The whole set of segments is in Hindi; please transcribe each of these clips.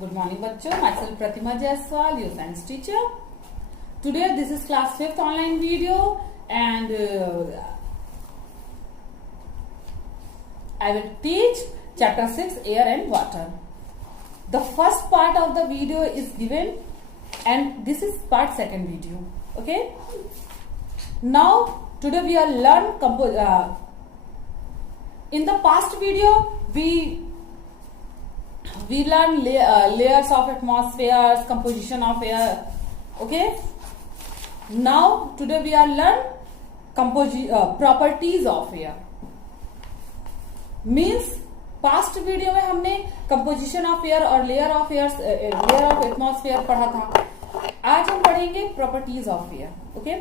Good morning, बच्चों. Myself Pratima Jaiswal, your science teacher. Today, this is class 5th online video, and I will teach chapter 6, air and water. The first part of the video is given, and this is part second video. Okay. Now, today we are learn in the past video we learn layers of atmospheres, composition of air. Okay. Now today we are learn properties of air. Means past video में हमने कंपोजिशन ऑफ एयर और लेयर ऑफ एटमॉस्फेयर पढ़ा था. आज हम पढ़ेंगे properties of air. Okay.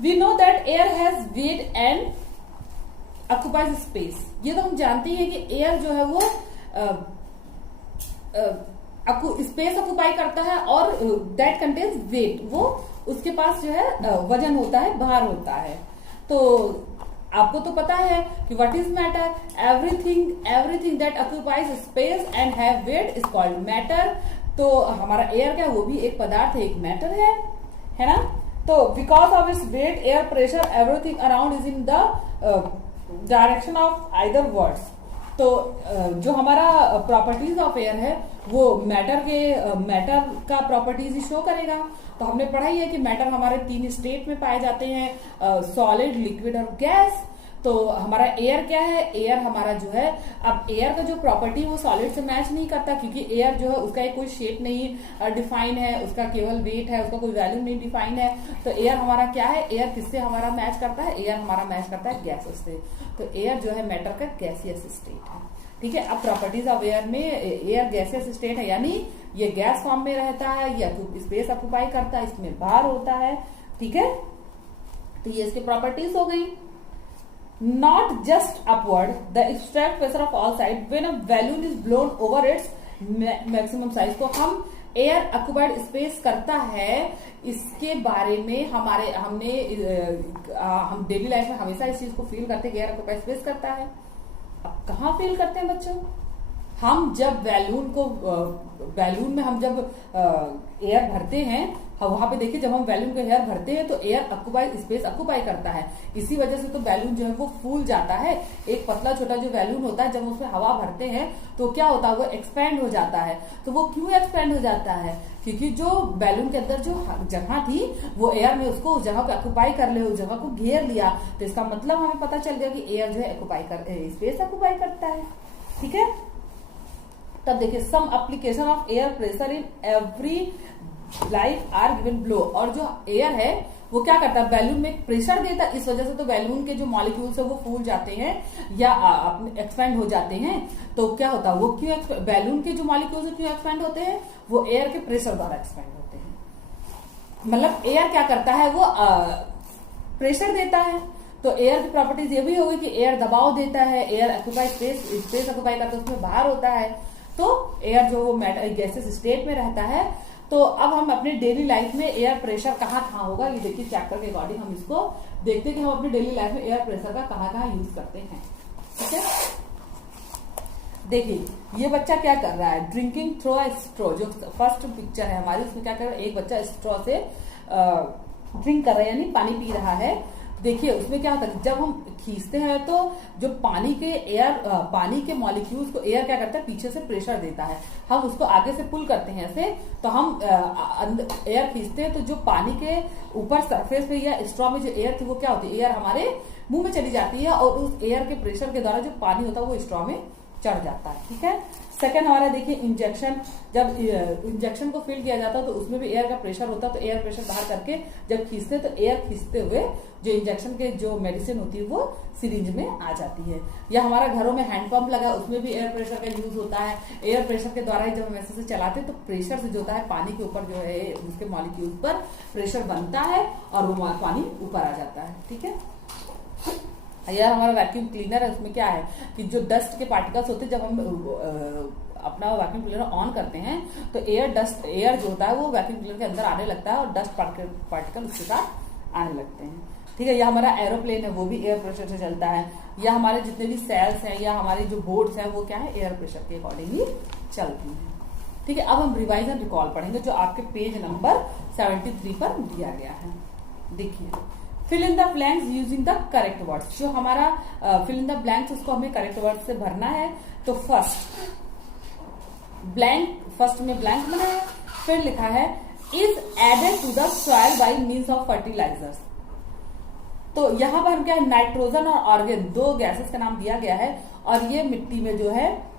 We know that air has weight and occupies space. ये तो हम जानते हैं कि एयर जो है वो स्पेस ऑक्युपाई करता है और दैट कंटेन्स वेट. वो उसके पास जो है वजन होता है, भार होता है. तो आपको तो पता है कि what is matter. Everything that occupies space and have weight is called matter. तो हमारा एयर क्या है, वो भी एक पदार्थ है, एक मैटर है ना. तो because of its weight, air, pressure, everything around is in the direction of either words. तो जो हमारा प्रॉपर्टीज ऑफ एयर है वो मैटर का प्रॉपर्टीज ही शो करेगा. तो हमने पढ़ा ही है कि मैटर हमारे 3 स्टेट में पाए जाते हैं, सॉलिड, लिक्विड और गैस. तो हमारा एयर क्या है, एयर हमारा जो है, अब एयर का जो प्रॉपर्टी वो सॉलिड से मैच नहीं करता, क्योंकि एयर जो है उसका कोई शेप नहीं डिफाइन है, उसका केवल वेट है, उसका कोई वैल्यू नहीं डिफाइन है. तो एयर हमारा क्या है, एयर किससे हमारा मैच करता है, एयर हमारा मैच करता है गैसेस से. तो एयर जो है मैटर का गैसियस स्टेट है. ठीक है. अब प्रॉपर्टीज ऑफ एयर में एयर गैसियस स्टेट है, यानी ये गैस फॉर्म में रहता है, या स्पेस ऑक्युपाई करता है, इसमें भार होता है. ठीक है. तो ये इसकी प्रॉपर्टीज हो गई. Not just upward, the extract pressure of all sides when a balloon is blown over its maximum size. तो हम एयर ऑक्युपाइड स्पेस करता है, इसके बारे में हम डेली लाइफ में हमेशा इस चीज को फील करते हैं कि एयर ऑक्युपाइड स्पेस करता है. अब कहाँ फील करते हैं बच्चों, हम जब बैलून में हम जब एयर भरते हैं, वहां पे देखिए जब हम बैलून को एयर भरते हैं तो एयर स्पेस ऑक्युपाई करता है. इसी वजह से तो बैलून जो है वो फूल जाता है. एक पतला छोटा जो बैलून होता है, जब उसमें हवा भरते हैं तो क्या होता है, वो एक्सपैंड हो जाता है. तो वो क्यों एक्सपैंड हो जाता है, क्योंकि जो बैलून के अंदर जो जगह थी वो एयर में उसको उस जगह को ऑक्युपाई कर ले, उस जगह को घेर लिया. तो इसका मतलब हमें पता चल गया कि एयर जो है स्पेस ऑक्युपाई करता है. ठीक है. तब देखिए some application of air pressure in every life are given below. और जो एयर है वो क्या करता है, बैलून में प्रेशर देता है. इस वजह से तो बैलून के जो मॉलिक्यूल्स है वो फूल जाते हैं या एक्सपैंड हो जाते हैं. तो क्या होता है, वो क्यों बैलून के जो मॉलिक्यूल्स क्यों एक्सपैंड होते हैं, वो एयर के प्रेशर द्वारा एक्सपैंड होते हैं. मतलब एयर क्या करता है, वो प्रेशर देता है. तो एयर की प्रॉपर्टीज ये भी होगी कि एयर दबाव देता है, एयर ऑक्युपाई स्पेस ऑक्युपाई करता है, उसमें भार होता है. तो एयर जो वो गैसेस स्टेट में रहता है. तो अब हम अपने डेली लाइफ में एयर प्रेशर कहाँ होगा, ये देखिए चैप्टर के अकॉर्डिंग हम इसको देखते हैं कि हम अपने डेली लाइफ में एयर प्रेशर का कहाँ यूज करते हैं. ठीक है. देखिए ये बच्चा क्या कर रहा है, ड्रिंकिंग थ्रू अ स्ट्रॉ. जो फर्स्ट पिक्चर है हमारी, उसमें क्या कर रहा है, एक बच्चा स्ट्रॉ से ड्रिंक कर रहा है, यानी पानी पी रहा है. देखिए उसमें क्या होता है, जब हम खींचते हैं तो जो पानी के मॉलिक्यूल्स को एयर क्या करता है, पीछे से प्रेशर देता है. हम उसको आगे से पुल करते हैं ऐसे. तो हम एयर खींचते हैं तो जो पानी के ऊपर सरफेस पे या स्ट्रॉ में जो एयर थी वो क्या होती है, एयर हमारे मुंह में चली जाती है और उस एयर के प्रेशर के द्वारा जो पानी होता है वो स्ट्रॉ में चढ़ जाता है. ठीक है. सेकंड हमारा देखिए इंजेक्शन. जब इंजेक्शन को फिल किया जाता है तो उसमें भी एयर का प्रेशर होता है. तो एयर प्रेशर बाहर करके जब खींचते तो एयर खींचते हुए जो इंजेक्शन के जो मेडिसिन होती है वो सिरिंज में आ जाती है. या हमारा घरों में हैंड पंप लगा, उसमें भी एयर प्रेशर का यूज होता है. एयर प्रेशर के द्वारा ही जब हम ऐसे से चलाते हैं तो प्रेशर से जो होता है पानी के ऊपर जो है उसके मॉलिक्यूल पर प्रेशर बनता है और वो पानी ऊपर आ जाता है. ठीक है. यह हमारा वैक्यूम क्लीनर है. उसमें क्या है कि जो डस्ट के पार्टिकल्स होते हैं, जब हम अपना वैक्यूम क्लीनर ऑन करते हैं तो एयर जो होता है वो वैक्यूम क्लीनर के अंदर आने लगता है और डस्ट पार्टिकल उसके साथ आने लगते हैं. ठीक है. या हमारा एरोप्लेन है, वो भी एयर प्रेशर से चलता है. या हमारे जितने भी सेल्स हैं या हमारी जो बोर्ड्स हैं वो क्या है, एयर प्रेशर के अकॉर्डिंग ही चलती हैं. ठीक है, अब हम रिवाइज एंड रिकॉल पढ़ेंगे जो आपके पेज नंबर 73 पर दिया गया है। देखिए, fill in the blanks using the correct words. जो हमारा फिल इन द ब्लैंक्स उसको हमें करेक्ट वर्ड से भरना है। तो फर्स्ट में ब्लैंक बना है, फिर लिखा है is added to the soil by means of fertilizers. तो यहां पर हम क्या है, नाइट्रोजन और ऑर्गेन दो गैसेस का नाम दिया गया है और ये मिट्टी में जो है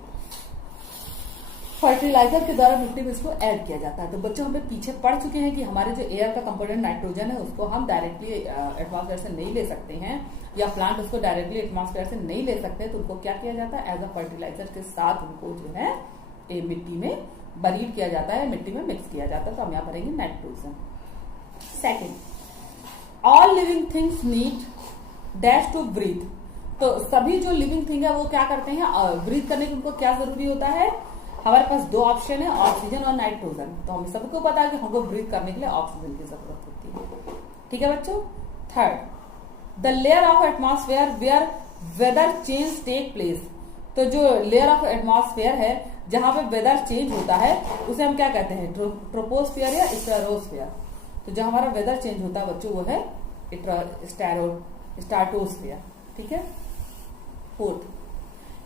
फर्टिलाइजर के द्वारा मिट्टी में इसको ऐड किया जाता है। तो बच्चों हमें पीछे पढ़ चुके हैं कि हमारे जो एयर का कंपोनेंट नाइट्रोजन है उसको हम डायरेक्टली एटमॉस्फेयर से नहीं ले सकते हैं, या प्लांट उसको डायरेक्टली एटमॉस्फेयर से नहीं ले सकते, तो उनको क्या किया जाता है, एज अ फर्टिलाइजर के साथ उनको जो है मिट्टी में बरीड किया जाता है, मिट्टी में मिक्स किया जाता है। तो हम यहाँ भरेंगे nitrogen. Second, all living things need dash to breathe. तो सभी जो लिविंग थिंग है वो क्या करते हैं, ब्रीथ करने के उनको क्या जरूरी होता है, हमारे पास दो ऑप्शन है, ऑक्सीजन और नाइट्रोजन। तो हम सबको पता है कि हमको ब्रीथ करने के लिए ऑक्सीजन की जरूरत होती है। ठीक है बच्चों। Third, the layer of atmosphere where weather change take place. तो जो लेयर ऑफ एटमॉस्फेयर है जहां पे वेदर चेंज होता है उसे हम क्या कहते हैं, ट्रोपोस्फेयर या स्ट्रेटोस्फेयर। तो जहां हमारा वेदर चेंज होता है बच्चों वो है स्ट्रेटोस्फेयर। ठीक है। Fourth,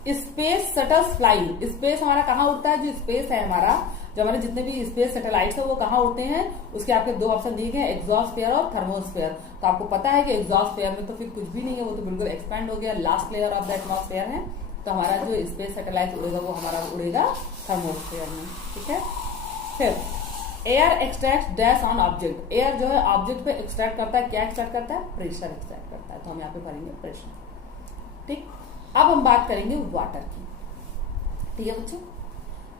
space shuttles fly. Space हमारा कहाँ उड़ता है, जो स्पेस है हमारा, जो हमारे जितने भी स्पेस सैटेलाइट्स है वो कहाँ उड़ते हैं, उसके आपके दो ऑप्शन दिए गए, एग्जॉस्फेयर और थर्मोस्फेयर। तो आपको पता है कि एग्जॉस्फेयर में तो फिर कुछ भी नहीं है, वो तो बिल्कुल एक्सपैंड हो गया, last layer of the atmosphere है। तो हमारा जो स्पेस सैटेलाइट उड़ेगा वो हमारा उड़ेगा थर्मोस्फेयर में। ठीक है। फिर air extract dash on object. Air जो है ऑब्जेक्ट पे एक्सट्रैक्ट करता है, क्या एक्सट्रैक्ट करता है, प्रेशर एक्सट्रैक्ट करता है। तो हम यहाँ पे भरेंगे प्रेशर। ठीक। अब हम बात करेंगे वाटर की। ठीक है बच्चों,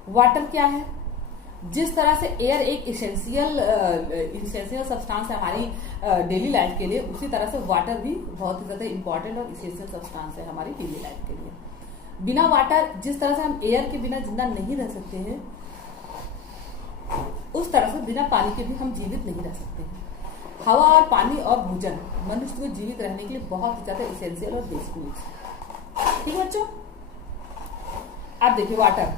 वाटर क्या है, जिस तरह से एयर एक इसेंशियल सब्सटेंस है हमारी डेली लाइफ के लिए, उसी तरह से वाटर भी बहुत ही ज्यादा इंपॉर्टेंट और इसेंशियल सब्सटेंस है हमारी डेली लाइफ के लिए। बिना वाटर, जिस तरह से हम एयर के बिना जिंदा नहीं रह सकते हैं, उस तरह से बिना पानी के भी हम जीवित नहीं रह सकते हैं। हवा और पानी और भोजन मनुष्य को जीवित रहने के लिए बहुत ही ज्यादा इसेंशियल और बेसिक नीड्स है। ठीक है बच्चों। अब देखिए, water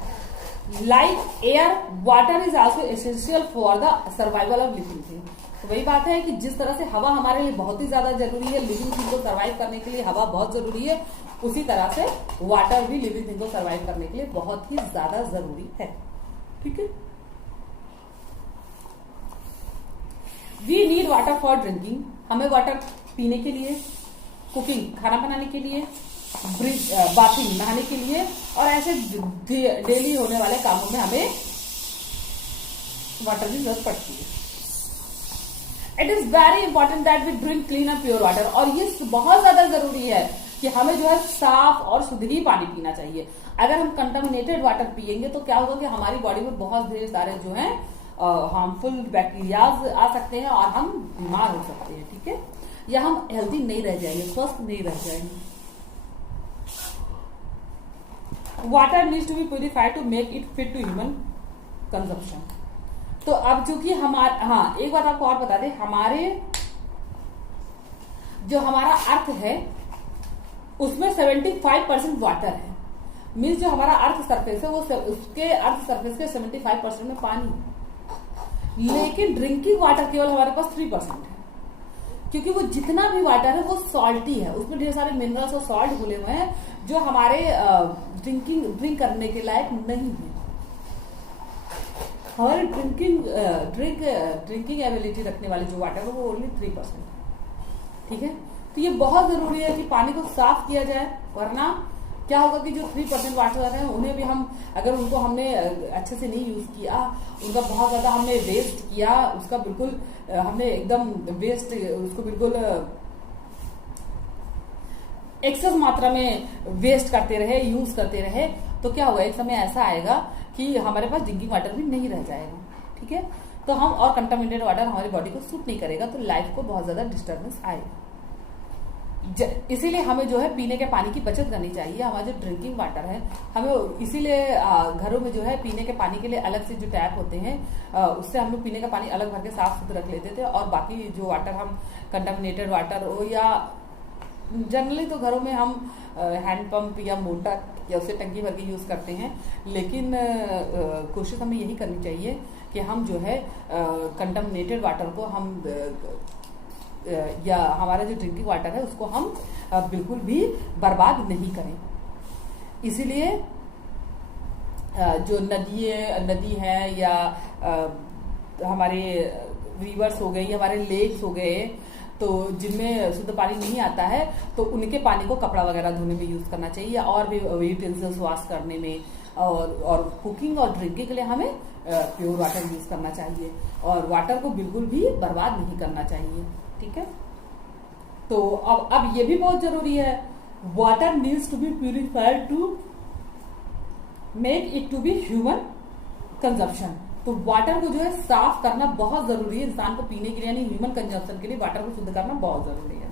like air, water is also essential for the survival of living thing. तो वही बात है कि जिस तरह से हवा हमारे लिए बहुत ही ज्यादा जरूरी है, लिविंग थिंग को सर्वाइव करने के लिए हवा बहुत जरूरी है, उसी तरह से वाटर भी लिविंग थिंग को सर्वाइव करने के लिए बहुत ही ज्यादा जरूरी है। ठीक है। We need water for drinking. हमें वाटर पीने के लिए, कुकिंग खाना बनाने के लिए, बाथिंग नहाने के लिए, और ऐसे डेली होने वाले कामों में हमें वाटर की जरूरत पड़ती है। It is very important that we drink clean and pure water. और ये बहुत ज्यादा जरूरी है कि हमें जो है साफ और शुद्ध ही पानी पीना चाहिए। अगर हम कंटामिनेटेड वाटर पिएंगे तो क्या होगा कि हमारी बॉडी में बहुत ढेर सारे जो है हार्मफुल बैक्टीरियाज आ सकते हैं और हम बीमार हो सकते हैं। ठीक है, या हम हेल्दी नहीं रह जाएंगे, स्वस्थ नहीं रह जाएंगे। Water needs to be purified to make it fit to human consumption. तो अब चूंकि हमारे, हाँ एक बात आपको और बता दें, हमारे जो हमारा अर्थ है उसमें 75% वाटर है। मीन्स जो हमारा अर्थ सरफेस है वो उसके अर्थ सरफेस के 75% में पानी है, लेकिन ड्रिंकिंग वाटर केवल हमारे पास 3% है। क्योंकि वो जितना भी वाटर है वो सॉल्टी है, उसमें ढेर सारे मिनरल्स और सॉल्ट घुले हुए हैं जो हमारे ड्रिंक करने के लायक नहीं है। हमारे ड्रिंकिंग एबिलिटी रखने वाले जो वाटर है वो ओनली 3% है। ठीक है। तो ये बहुत जरूरी है कि पानी को साफ किया जाए, वरना क्या होगा कि जो 3% वाटर है उन्हें भी हम, अगर उनको हमने अच्छे से नहीं यूज किया, उनका बहुत ज्यादा हमने वेस्ट किया, उसका बिल्कुल हमने एकदम वेस्ट, उसको बिल्कुल एक्सेस मात्रा में वेस्ट करते रहे, यूज करते रहे, तो क्या होगा, एक समय ऐसा आएगा कि हमारे पास ड्रिंकिंग वाटर भी नहीं रह जाएगा। ठीक है। तो हम, और कंटामिनेटेड वाटर हमारी बॉडी को सूट नहीं करेगा, तो लाइफ को बहुत ज्यादा डिस्टर्बेंस आएगा। इसीलिए हमें जो है पीने के पानी की बचत करनी चाहिए। हमारा जो ड्रिंकिंग वाटर है, हमें इसीलिए घरों में जो है पीने के पानी के लिए अलग से जो टैप होते हैं, उससे हम लोग पीने का पानी अलग भर के साफ सुथरा रख लेते थे, और बाकी जो वाटर हम कंटामिनेटेड वाटर हो, या जनरली तो घरों में हम हैंड पंप या मोटर या उससे टंकी भर के यूज़ करते हैं, लेकिन कोशिश हमें यही करनी चाहिए कि हम जो है कंटामिनेटेड वाटर को हम या हमारा जो ड्रिंकिंग वाटर है उसको हम बिल्कुल भी बर्बाद नहीं करें। इसीलिए जो नदी है या हमारे रिवर्स हो गए या हमारे लेक्स हो गए, तो जिनमें शुद्ध पानी नहीं आता है, तो उनके पानी को कपड़ा वगैरह धोने में यूज करना चाहिए, और भी यूटेंसिल्स वॉश करने में, और कुकिंग और ड्रिंकिंग के लिए हमें प्योर वाटर यूज करना चाहिए, और वाटर को बिल्कुल भी बर्बाद नहीं करना चाहिए। ठीक है, तो अब ये भी बहुत जरूरी है, water needs to be purified to make it to be human consumption. तो वाटर को जो है साफ करना बहुत जरूरी है इंसान को पीने के लिए, यानी ह्यूमन कंजप्शन के लिए वाटर को शुद्ध करना बहुत जरूरी है।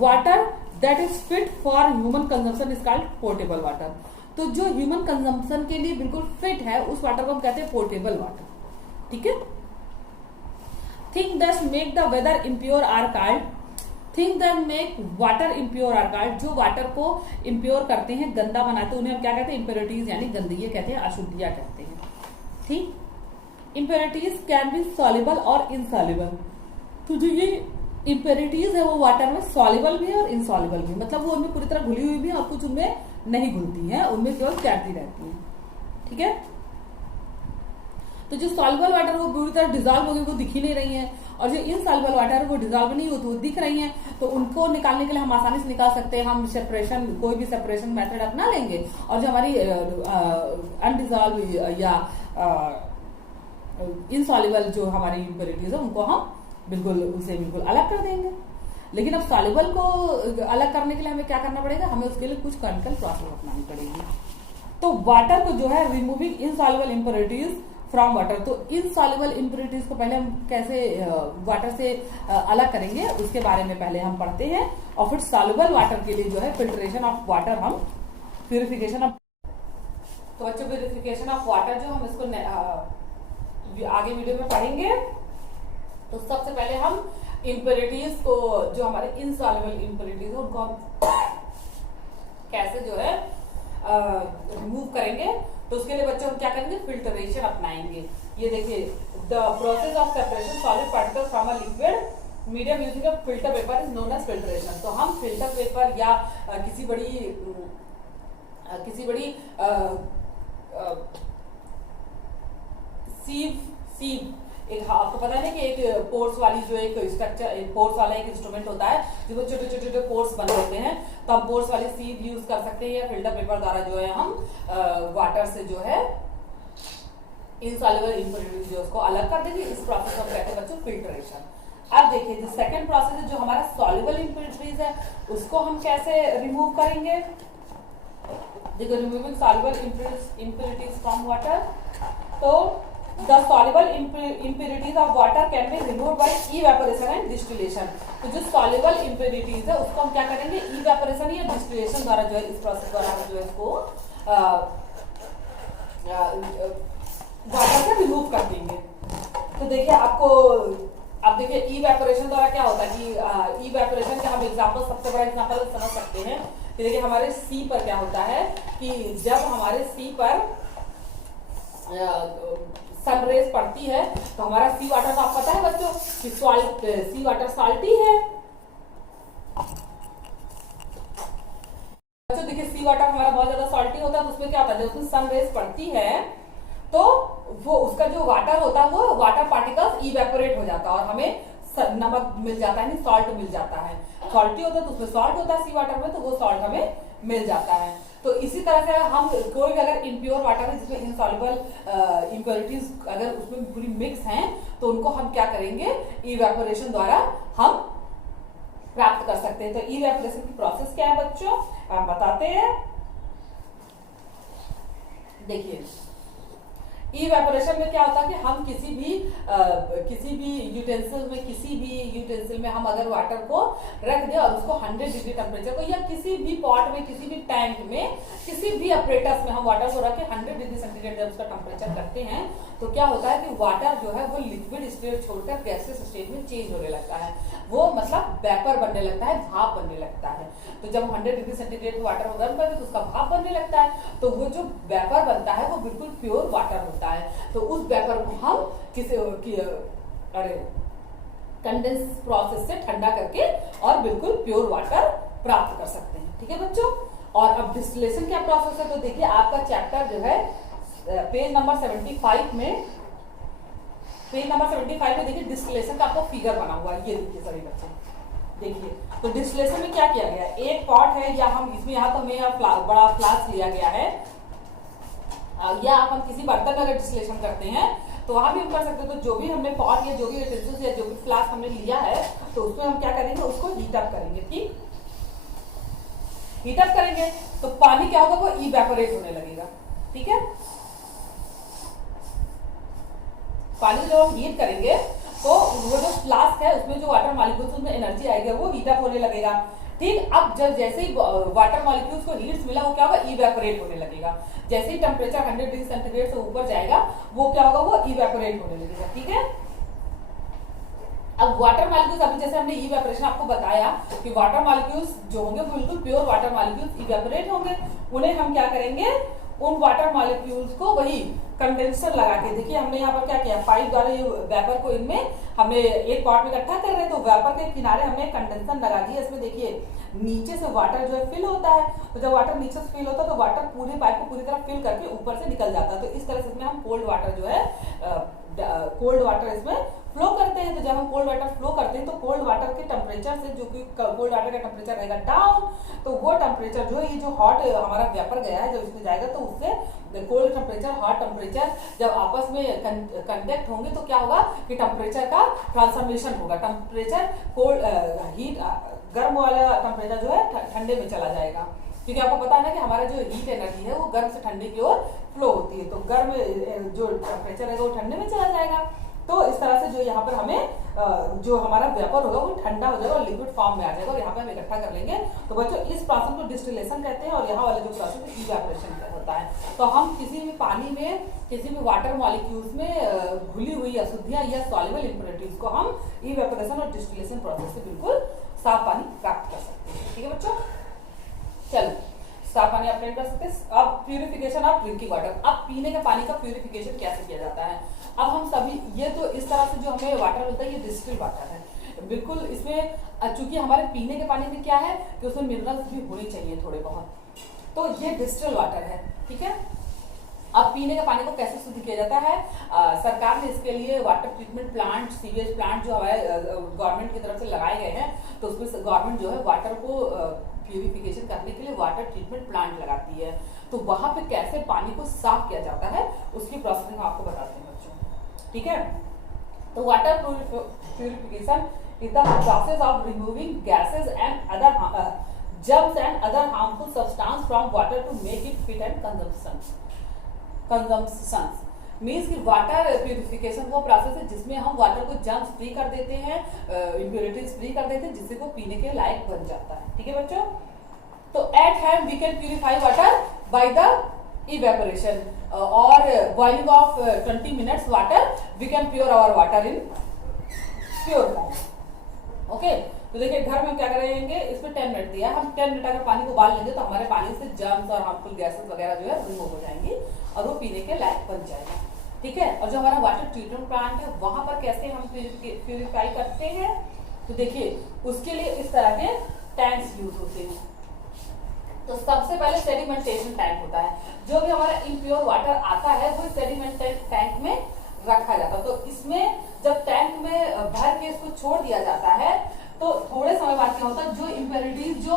Water that is fit for human consumption is called portable water. तो जो ह्यूमन कंजम्पशन के लिए बिल्कुल फिट है उस वाटर को हम कहते हैं पोर्टेबल वाटर। ठीक है, thing that make the weather impure are called, thing that make water impure are called. जो वाटर को इम्प्योर करते हैं, गंदा बनाते हैं, उन्हें हम क्या कहते हैं? इम्प्योरिटीज, यानी गंदगी कहते हैं, अशुद्धियां कहते हैं। ठीक, इम्प्योरिटीज कैन बी सॉल्युबल और इनसॉल्युबल। तो जो ये इम्प्योरिटीज है वो वाटर में सॉल्युबल भी है और इनसॉल्युबल भी, मतलब वो उनमें पूरी तरह घुली हुई भी है और कुछ उनमें नहीं घुलती है, उनमें केवल तैरती रहती है। ठीक है, तो जो सॉल्युबल वाटर वो पूरी तरह डिजॉल्व हो गई, वो दिख ही नहीं रही है, और जो इनसॉल्युबल वाटर है वो डिजॉल्व नहीं होती, वो दिख रही है। तो उनको निकालने के लिए हम आसानी से निकाल सकते हैं, हम सेपरेशन, कोई भी सेपरेशन मेथड अपना लेंगे, और जो हमारी अनडिजॉल्व या इनसॉल्युबल जो हमारी इम्प्योरिटीज है उनको हम बिल्कुल उसे बिल्कुल अलग कर देंगे। लेकिन अब सॉल्युबल को अलग करने के लिए हमें क्या करना पड़ेगा? हमें उसके लिए कुछ केमिकल प्रोसेस अपनानी पड़ेगी। तो वाटर को जो है removing insoluble impurities from water, तो इनसॉल्युबल इम्प्योरिटीज को पहले हम कैसे वाटर से अलग करेंगे उसके बारे में पहले हम पढ़ते हैं, और फिर सॉल्युबल वाटर के लिए जो है फिल्ट्रेशन ऑफ वाटर, हम प्यूरिफिकेशन ऑफ, तो बच्चों प्यूरिफिकेशन ऑफ वाटर जो हम इसको आगे वीडियो में पढ़ेंगे। तो सबसे पहले हम इम्प्योरिटीज को, जो हमारे इनसॉल्युबल इम्प्योरिटीज उनको हम कैसे जो है रिमूव करेंगे, तो उसके लिए बच्चों हम क्या करेंगे? फिल्टरेशन अपनाएंगे। ये देखिए, the process of separation solid particles from a liquid medium using a filter paper is known as filtration. तो हम फिल्टर पेपर या किसी बड़ी सीव एक, आपको पता है ना कि एक पोर्स वाली जो एक स्ट्रक्चर, एक पोर्स वाला एक इंस्ट्रूमेंट होता है जिसमें छोटे छोटे पोर्स बने होते हैं, तो हम पोर्स वाली सीव यूज कर सकते हैं, या फिल्टर पेपर द्वारा जो है हम वाटर से जो है इनसॉल्युबल इम्प्योरिटीज जो उसको अलग कर देंगे। इस प्रोसेस को हम कहते हैं बच्चों फिल्ट्रेशन। अब देखिए, जो सेकंड प्रोसेस है, जो हमारा सॉल्युबल इम्प्योरिटीज है उसको हम कैसे रिमूव करेंगे? देखो, removing soluble impurities from water, तो the soluble impurities of water can be removed by evaporation and distillation। तो जो soluble impurities है उसको हम क्या करेंगे? evaporation या distillation द्वारा जो है, इस प्रोसेस द्वारा हम जो है इसको वाटर से रिमूव कर देंगे। तो देखिए आपको, अब देखिए evaporation द्वारा क्या होता है कि evaporation का हम एग्जाम्पल, सबसे बड़ा एग्जाम्पल समझ सकते हैं कि देखिए हमारे सी पर क्या होता है कि जब हमारे सी पर सनरेज पड़ती है तो हमारा सी वाटर, तो आपको पता है बच्चों कि सी वाटर साल्टी है। बच्चों देखिए, सी वाटर हमारा बहुत ज्यादा साल्टी होता है, तो उसमें क्या होता है, जब उसमें सनरेज पड़ती है तो वो उसका जो वाटर होता है वो वाटर पार्टिकल्स इवेपोरेट हो जाता है और हमें नमक मिल जाता है, सॉल्ट मिल जाता है। सॉल्टी होता है तो उसमें सॉल्ट होता है सी वाटर में, तो वो सॉल्ट हमें मिल जाता है। तो इसी तरह से हम कोई भी अगर इम्प्योर वाटर है जिसमें इनसॉल्युबल इम्प्योरिटीज अगर उसमें पूरी मिक्स हैं, तो उनको हम क्या करेंगे? इवेपोरेशन द्वारा हम प्राप्त कर सकते हैं। तो इवेपोरेशन की प्रोसेस क्या है बच्चों, हम बताते हैं। देखिए, इवेपोरेशन में क्या होता है कि हम किसी भी यूटेंसिल में हम अगर वाटर को रख दें और उसको 100 डिग्री टेम्परेचर को, या किसी भी पॉट में, किसी भी टैंक में, किसी भी अपरेटस में हम वाटर को रख के 100 डिग्री सेंटीग्रेड जब उसका टेम्परेचर करते हैं, तो क्या होता है कि वाटर जो है वो लिक्विड स्टेट छोड़कर गैसियस स्टेट में चेंज होने लगता है, वो मतलब वेपर बनने लगता है, भाप बनने लगता है। तो जब 100 डिग्री सेंटीग्रेड पे वाटर को गर्म करते हैं तो उसका भाप बनने लगता है, तो वो जो वेपर बनता है वो बिल्कुल प्योर वाटर होता है। तो उस वेपर को हम कंडेंस प्रोसेस से ठंडा करके और बिल्कुल प्योर वाटर प्राप्त कर सकते हैं। ठीक है बच्चों, और अब डिस्टिलेशन क्या प्रोसेस है, तो देखिए आपका चैप्टर जो है पेज नंबर 75 में, देखिए डिस्टिलेशन का आपको फिगर बना हुआ है, ये देखिए सभी बच्चे देखिए। तो डिस्टिलेशन में क्या किया गया है, एक पॉट है या हम इसमें यहाँ तो हमें बड़ा फ्लास्क लिया गया है, या हम किसी बर्तन में अगर डिस्टिलेशन करते हैं तो वहां भी हम कर सकते हैं। तो जो भी हमने पॉट या जो भी यूटेंसिल्स या जो भी फ्लास्क हमने लिया है तो उसमें हम क्या करेंगे, उसको हीट अप करेंगे। ठीक, हीट अप करेंगे तो पानी क्या होगा, वो इवेपोरेट होने लगेगा। ठीक है, पानी जब हम हीट करेंगे तो वो जो फ्लास्क है उसमें जो वाटर मॉलिक्यूल्स उसमें एनर्जी आएगी, वो हीट अप होने लगेगा। ठीक, अब जब जैसे ही वाटर मॉलिक्यूल्स को हीट मिला वो क्या होगा, इवेपोरेट होने लगेगा। जैसे ही टेम्परेचर 100 डिग्री सेंटीग्रेड से ऊपर जाएगा वो क्या होगा, वो इवेपोरेट होने लगेगा। ठीक है, अब वाटर मॉलिक्यूल्स, अभी जैसे हमने इवेपोरेशन आपको बताया कि वाटर मॉलिक्यूल्स जो होंगे वो बिल्कुल प्योर वाटर मॉलिक्यूल्स इवेपोरेट होंगे। उन्हें हम क्या करेंगे, उन वाटर मॉलिक्यूल्स को वही कंडेंसर लगा के, देखिए हमने यहाँ पर क्या किया, पाइप द्वारा ये वेपर को इनमें हमने एक पॉट में इकट्ठा कर रहे हैं, तो वेपर के किनारे हमने कंडेंसर लगा दिया। इसमें देखिए नीचे से वाटर जो है फिल होता है, तो जब वाटर नीचे से फिल होता है तो वाटर पूरे पाइप को पूरी तरह फिल करके ऊपर से निकल जाता है। तो इस तरह से इसमें हम कोल्ड वाटर जो है कोल्ड वाटर इसमें फ्लो करते हैं। तो जब हम कोल्ड वाटर फ्लो करते हैं तो कोल्ड वाटर के टेम्परेचर से, जो कि कोल्ड वाटर का टेम्परेचर रहेगा डाउन, तो वो टेम्परेचर जो है, ये जो हॉट हमारा वेपर गया है जब इसमें जाएगा तो उससे कोल्ड टेम्परेचर हॉट टेम्परेचर जब आपस में कंटेक्ट होंगे तो क्या होगा कि टेम्परेचर का ट्रांसफॉर्मेशन होगा। टेम्परेचर कोल्ड हीट गर्म वाला टेम्परेचर जो है ठंडे में चला जाएगा, क्योंकि आपको पता है ना कि हमारा जो हीट एनर्जी है वो गर्म से ठंडे की ओर फ्लो होती है। तो गर्म जो टेम्परेचर है वो ठंडे में चला जाएगा। तो इस तरह से जो यहाँ पर हमें जो हमारा वेपर होगा वो ठंडा हो जाएगा और लिक्विड फॉर्म में आ जाएगा, और यहाँ पे हम इकट्ठा कर लेंगे। तो बच्चों इस प्रोसेस को डिस्टिलेशन कहते हैं, और यहाँ वाला जो प्रोसेस इवेपोरेशन होता है। तो हम किसी भी पानी में, किसी भी वाटर मॉलिक्यूल्स में घुली हुई अशुद्धियां या सॉल्युबल इंप्योरिटीज को हम इवेपोरेशन और डिस्टिलेशन प्रोसेस से बिल्कुल साफ पानी प्राप्त कर सकते हैं। ठीक है बच्चों, चलो साफ पानी अपडेट कर सकते हैं। अब प्यूरिफिकेशन ऑफ ड्रिंकिंग वाटर, अब पीने के पानी का प्यूरिफिकेशन कैसे किया जाता है। अब हम सभी ये तो इस तरह से जो हमें वाटर मिलता है ये डिस्टिल वाटर है बिल्कुल। इसमें चूंकि हमारे पीने के पानी में क्या है कि उसमें मिनरल्स भी होने चाहिए थोड़े बहुत, तो ये डिस्टिल वाटर है। ठीक है, अब पीने के पानी को कैसे शुद्ध किया जाता है, सरकार ने इसके लिए water treatment plant, sewage plant जो हमारे गवर्नमेंट की तरफ से लगाए गए हैं, तो उसमें गवर्नमेंट जो है वाटर को प्यूरिफिकेशन करने के लिए वाटर ट्रीटमेंट प्लांट लगाती है। तो वहां पे कैसे पानी को साफ किया जाता है उसकी प्रोसेसिंग हम आपको बताते हैं बच्चों। ठीक है, तो water purification is the process of removing gases and other germs and other harmful substance from water to make it fit and consumption means कि वाटर प्यूरिफिकेशन वो प्रोसेस है जिसमें हम वाटर को जर्म्स फ्री कर देते हैं, इम्प्योरिटीज फ्री कर देते हैं, जिससे वो पीने के लायक बन जाता है। ठीक है बच्चों, तो at hand we can purify water by the evaporation और boiling of 20 minutes water we can pure our water in pure form. Okay, तो देखिए घर में क्या करेंगे, इसमें 10 मिनट दिया, हम 10 मिनट अगर पानी को उबाल लेंगे तो हमारे पानी से जर्म्स और हार्मफुल गैसेस वगैरह जो है रिमूव हो जाएंगी और वो पीने के लायक बन जाएगा। ठीक है, और जो हमारा वाटर ट्रीटमेंट प्लांट है वहां पर कैसे हम प्यूरिफाई करते हैं, तो देखिए उसके लिए इस तरह के टैंक्स यूज होते हैं। तो सबसे पहले सेडिमेंटेशन टैंक होता है, जो भी हमारा इम्प्योर वाटर आता है वो सेडिमेंट टैंक में रखा जाता है। तो इसमें जब टैंक में भर के इसको छोड़ दिया जाता है तो थोड़े समय बाद क्या होता है, जो इम्प्योरिटीज जो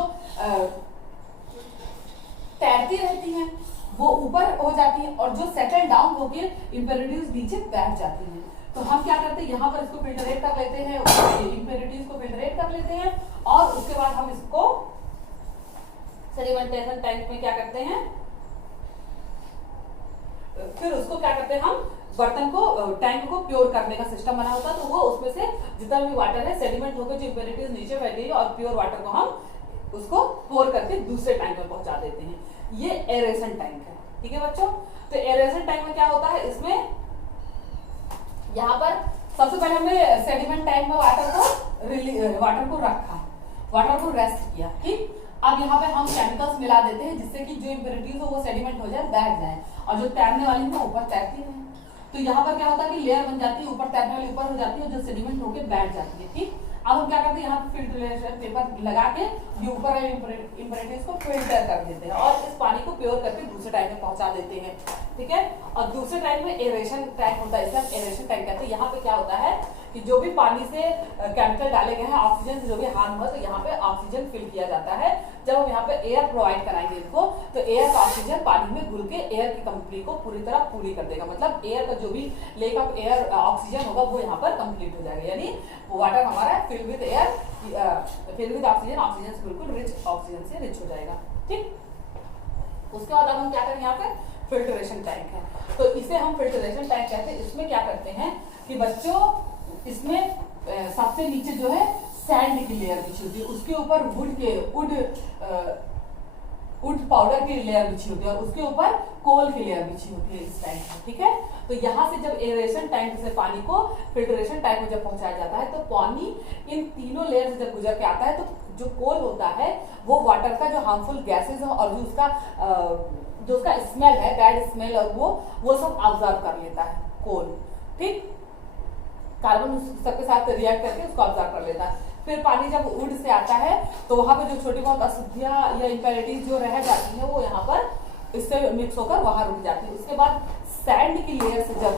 तैरती रहती हैं वो ऊपर हो जाती हैं और जो सेटल डाउन होकर इम्प्योरिटीज नीचे बैठ जाती हैं। तो हम क्या करते हैं, यहाँ पर इसको फिल्टरेट कर लेते हैं, इम्प्योरिटीज को फिल्टरेट कर लेते हैं और उसके बाद हम इसको सेडिमेंटेशन टैंक में क्या करते हैं, फिर उसको क्या करते हैं, हम बर्तन को टैंक को प्योर करने का सिस्टम बना होता है। तो वो उसमें से जितना भी वाटर है सेडिमेंट होकर जो इम्प्योरिटीज नीचे बैठी है और प्योर वाटर को हम उसको पोर करके दूसरे टैंक में पहुंचा देते हैं। ये एरेशन टैंक है। ठीक है बच्चों, तो एरेशन टैंक में क्या होता है, इसमें यहाँ पर सबसे पहले हमने सेडिमेंट टैंक में वाटर को रखा, वाटर को रेस्ट किया, ठीक। अब यहाँ पे हम केमिकल्स मिला देते हैं जिससे कि जो इम्प्योरिटीज हो वो सेडिमेंट हो जाए, बैठ जाए, और जो तैरने वाली है ऊपर तैरती है। तो यहाँ पर क्या होता है कि लेयर बन जाती है, ऊपर तैरने वाली ऊपर हो जाती है, जो सेडिमेंट होकर बैठ जाती है, ठीक। अब हम क्या करते हैं, यहाँ फिल्ट्रेशन पेपर लगा के ये ऊपर इम्प्योरिटीज को फिल्टर कर देते हैं और इस पानी को प्योर करके दूसरे टैंक में पहुंचा देते हैं, ठीक है। और दूसरे टैंक में एरेशन टैंक होता है, इसे हम एरेशन टैंक कहते हैं। यहाँ पे क्या होता है कि जो भी पानी से केमिकल डाले गए हैं, ऑक्सीजन से जो भी हार्म हुआ, तो यहाँ पे ऑक्सीजन फिल किया जाता है। जब हम यहाँ पे एयर प्रोवाइड कराएंगे इनको, तो एयर का ऑक्सीजन पानी में घुल के एयर की कंप्लीट को पूरी तरह पूरी कर देगा, मतलब एयर का जो भी लेक ऑफ एयर ऑक्सीजन होगा वो यहाँ पर कंप्लीट हो जाएगा, यानी वाटर हमारा fill with air, fill with oxygen, oxygen से बिल्कुल रिच, ऑक्सीजन से रिच हो जाएगा, ठीक। उसके बाद अब हम क्या करें, यहाँ पे फिल्ट्रेशन टैंक है, तो इसे हम फिल्ट्रेशन टैंक कहते हैं। इसमें क्या करते हैं कि बच्चों, इसमें सबसे नीचे जो है सैंड की लेयर बिछी होती है, उसके ऊपर वुड पाउडर की लेयर बिछी होती है और उसके ऊपर कोल की लेयर बिछी होती है इस टैंक में, ठीक है। तो यहाँ से जब एरेशन टैंक से पानी को फिल्ट्रेशन टैंक में जब पहुंचाया जाता है, तो पानी इन तीनों लेयर से जब गुजर के आता है, तो जो कोल होता है वो वाटर का जो हार्मफुल गैसेज है और जो उसका स्मेल है, बैड स्मेल, और वो सब ऑब्जर्व कर लेता है कोल, ठीक। कार्बन सबके साथ रिएक्ट करके उसको ऑब्जर्व कर लेता है। फिर पानी जब वुड से आता है, तो वहां पे जो छोटी बहुत अशुद्धियां या इम्प्योरिटीज जो रह जाती है वो यहाँ पर इससे मिक्स होकर वहां रुक जाती है। उसके बाद सैंड की लेयर से जब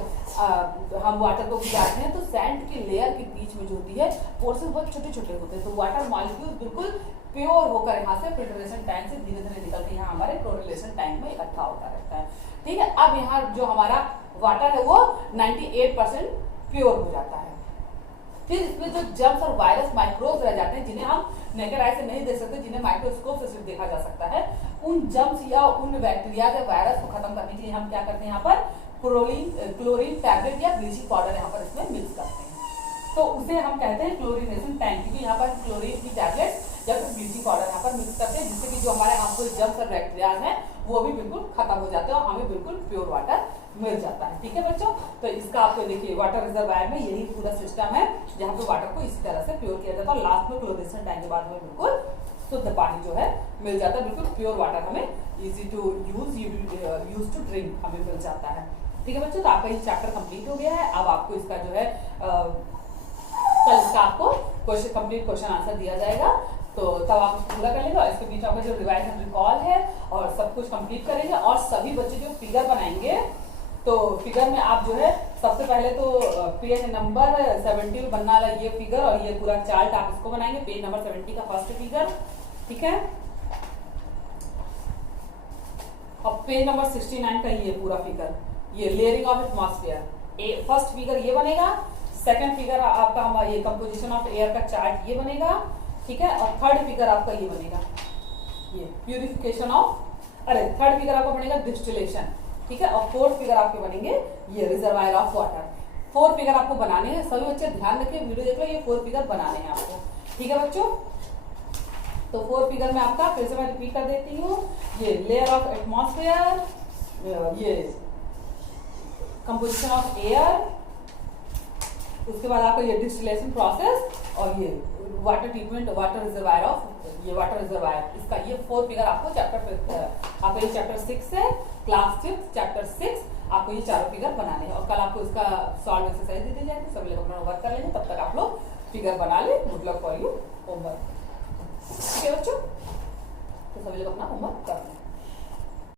हम वाटर को गुजारते हैं, तो सैंड की लेयर के बीच में जो होती है पोर्शन बहुत छोटे छोटे होते हैं, तो वाटर मॉलिक्यूल बिल्कुल प्योर होकर यहाँ से फिल्ट्रेशन टैंक से धीरे धीरे निकल के यहाँ हमारे क्लोरिनेशन टैंक में इकट्ठा होता रहता है, ठीक है। अब यहाँ जो हमारा वाटर है वो 98% प्योर हो जाता है। फिर इसमें जो जर्म्स और वायरस माइक्रोब्स रह जाते हैं, जिन्हें हम नेकेड आई से नहीं देख सकते, जिन्हें माइक्रोस्कोप से सिर्फ देखा जा सकता है, उन जर्म्स या उन बैक्टीरिया या वायरस को खत्म करने के लिए हम क्या करते हैं, यहाँ पर क्लोरीन टैबलेट या ब्लीचिंग पाउडर यहाँ पर इसमें मिक्स करते हैं, तो उसे हम कहते हैं क्लोरीनेशन टैंक, क्योंकि यहाँ पर क्लोरीन की टैबलेट या फिर ब्लीचिंग पाउडर यहाँ पर मिक्स करते हैं, जिससे कि जो हमारे हार्मफुल जर्म्स और बैक्टीरिया हैं वो भी बिल्कुल खत्म हो जाते हैं और हमें बिल्कुल प्योर वाटर मिल जाता है, ठीक है बच्चों। तो इसका आपको देखिए वाटर रिजर्वायर में यही पूरा सिस्टम है, जहाँ पे वाटर को इसी तरह से प्योर किया जाता है और लास्ट में क्लोरिनेशन टैंक के बाद में बिल्कुल शुद्ध पानी जो है मिल जाता है, बिल्कुल प्योर वाटर हमें easy to use to drink हमें मिल जाता है, ठीक है बच्चों। तो आपका ये चैप्टर कंप्लीट हो गया है। अब आपको इसका जो है कल इसका आपको कंप्लीट क्वेश्चन आंसर दिया जाएगा, तो तब आप उसको पूरा कर लेंगे और इसके बीच आपका जो रिवाइज एंड रिकॉल है और सब कुछ कंप्लीट करेंगे। और सभी बच्चे जो फिगर बनाएंगे, तो फिगर में आप जो है सबसे पहले तो पेज नंबर 70 बनना वाला ये फिगर और ये पूरा चार्ट आप इसको बनाएंगे, पेज नंबर 70 का फर्स्ट फिगर, ठीक है। और पेज नंबर 69 का ये पूरा फिगर, ये layering of atmosphere, first figure ये बनेगा, सेकंड फिगर आपका हमारा ये कंपोजिशन ऑफ एयर का चार्ट ये बनेगा, ठीक है। और थर्ड फिगर आपका ये बनेगा, ये प्यूरिफिकेशन ऑफ, थर्ड फिगर आपका बनेगा डिस्टिलेशन, ठीक है। और फोर्थ फिगर आपके बनेंगे ये रिजर्वायर ऑफ वाटर। 4 फिगर आपको बनाने हैं, सभी बच्चे ध्यान रखिए, वीडियो देख लो, ये 4 फिगर बनाने हैं आपको, ठीक है बच्चों। तो 4 फिगर में आपका फिर से मैं रिपीट कर देती हूँ, ये लेयर ऑफ एटमॉस्फेयर, ये कंपोजिशन ऑफ एयर, उसके बाद आपका ये डिस्टिलेशन प्रोसेस और ये water treatment, water reservoir of, ये वाटर रिजर्वायर, इसका ये 4 फिगर आपको आपका ये चैप्टर 6 है, क्लास 5 चैप्टर 6 आपको ये चारों फिगर बनाने हैं। और कल आपको इसका सॉल्व एक्सरसाइज दे दी जाएगी, सभी लोग अपना वर्क कर लेंगे, तब तक आप लोग फिगर बना ले। Good luck for you homework, ठीक है बच्चों, तो सभी लोग अपना होमवर्क कर लें।